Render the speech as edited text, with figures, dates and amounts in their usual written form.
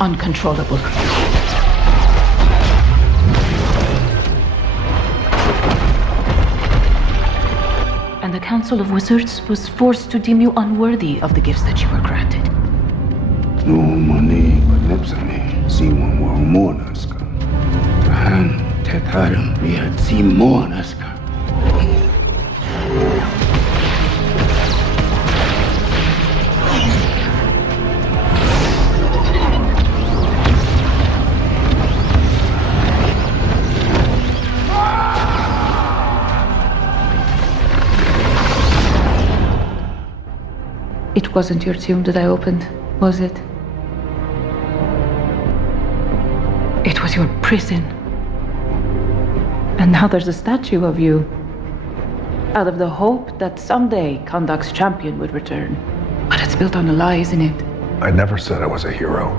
uncontrollable. And the Council of Wizards was forced to deem you unworthy of the gifts that you were granted. No money but nepsani, Simon were more naska. Han tetarum we had seen more naska. It wasn't your tomb that I opened, was it? It was your prison. And now there's a statue of you. Out of the hope that someday Kandak's champion would return. But it's built on a lie, isn't it? I never said I was a hero.